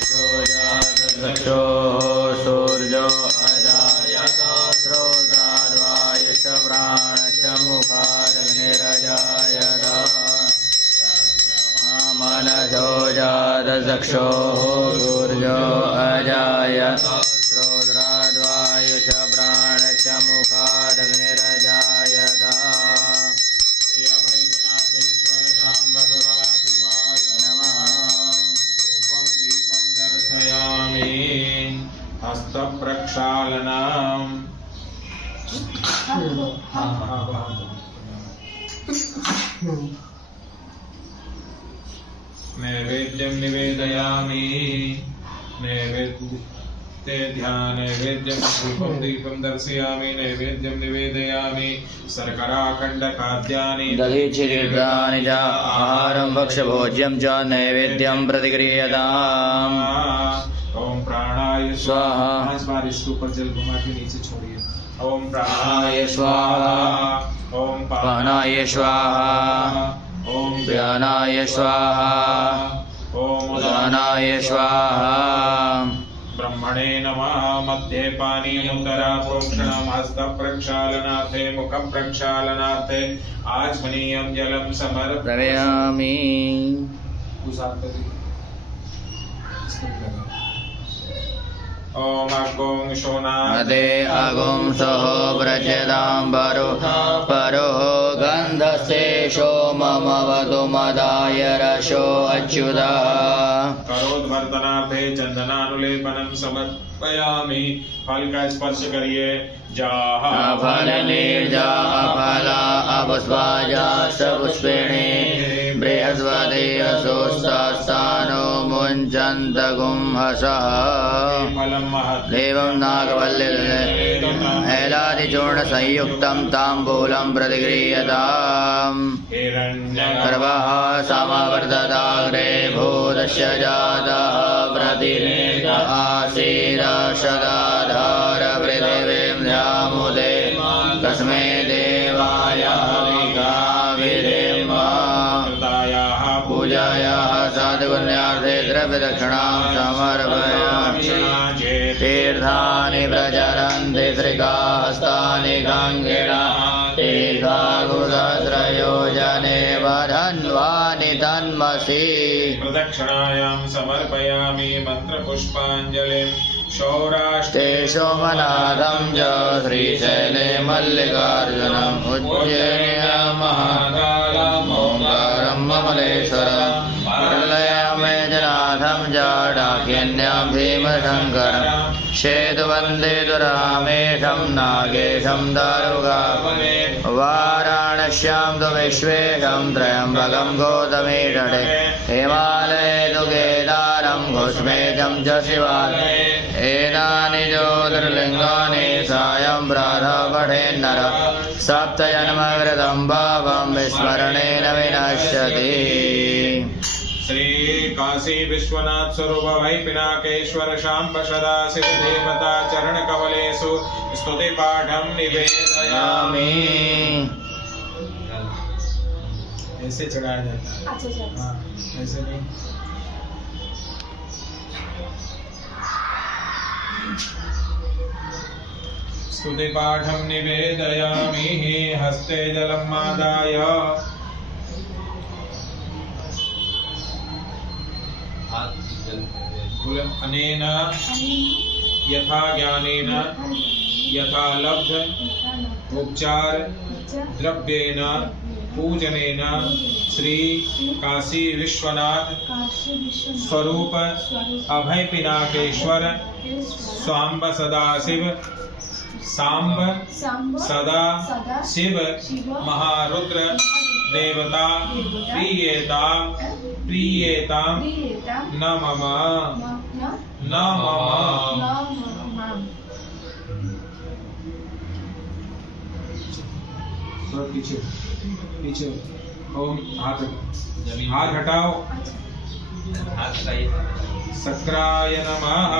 दक्षो सूर्यो अजायत श्रोत्राद्वायुष प्राणश्च मुखादग्निरजायत मनसो जात दक्षो सूर्यो अजायत श्रोत्राद्वायुष प्राणश्च मुखादग्निरजायत हस्त प्रक्षालनम नैवेद्यं निवेदयामि नैवेद्यं धूपं दीपं दर्शयामि नैवेद्यं निवेदयामि शर्कराखण्ड खाद्यानि दधिचिरिर्दानि च आहारं भक्ष्यभोज्यं च नैवेद्यं प्रतिक्रियताम्। ओम प्राणाय स्वाहा। 5 बार इसके ऊपर जल घुमा के नीचे छोड़िए। ओम प्राणाय स्वाहा। ओम पानाय स्वाहा। ओम व्यानाय स्वाहा। ओम उदानाय स्वाहा। ब्रह्मणे नमः। मध्ये पानीयमुदरा प्रोक्षणं हस्त प्रक्षालनार्थे मुख प्रक्षालनार्थे आचमनीयं जलं समर्पयामि। ओम अगों शोनादे अगुं सहो व्रजदाम्बरो परो गन्धस्तेषो ममवतु मदाय रसो अच्युतः। करोद्वर्तनार्थे चन्दनानुलेपनं समर्पयामि। फल का स्पर्श करिए। जाहा फल निर्जा फला अपस्वाजाश्च पुष्पिणे बृहस्पति असोस्तानो मुञ्चन्त गुंहसः। देवं नागवल्लिलादिचूर्ण संयुक्तं ताम्बूलं प्रतिगृह्यताम्। गर्भः समवर्धताग्रे भूतस्य जातः प्रतिआसीरशदाधार पृथिवीं ध्यामुदे तस्मै देवाय विधेम। पूजायाः साधुपुण्यार्थे द्रव्यदक्षिणां समर्पयामि। तीर्थानि प्रचरन्ति श्रीकाहस्तानि गङ्गिणा टीकाकुसहस्रयोजने वधन्वानि तन्मसि। प्रदक्षिणायां समर्पयामि मन्त्रपुष्पाञ्जलिं। सौराष्ट्रे सोमनाथं च श्रीशैले मल्लिकार्जुनम् उज्जयिन्यां महाकालं ओंकारं ममलेश्वरं प्रलयमेजनाथं च डाकिन्यां भीमशङ्करं शेतुवन्दे रामेशं नागेशं दारुकावने। वाराणस्यां तु विश्वेशं त्र्यम्बकं गौतमीतटे हिमालये तु केदारं घुष्मेजं च शिवालये। एतानि ज्योतिर्लिङ्गानि सायं प्रातः पठेन्नरः सप्तजन्मकृतं पापं विस्मरणेन विनश्यति। श्री काशी विश्वनाथ स्वरूप वै पिनाकेश्वर शाम्ब सदाशिव देवता चरण कमलेषु स्तुति पाठं निवेदयामि। ऐसे चढ़ाया जाता है। हाँ, ऐसे नहीं। स्तुति पाठं निवेदयामि हस्ते जलम् आदाय। अनेन यथा ज्ञानेन यथा लब्ध उपचार द्रव्येन पूजनेन श्री काशी विश्वनाथ स्वरूप अभय पिनाकेश्वर स्वाम्ब सदाशिव सांब सदा शिव महारुद्र देवता प्रियेताम नमः पीछे पीछे। ओम हाथ हटाओ। सक्राय नमः।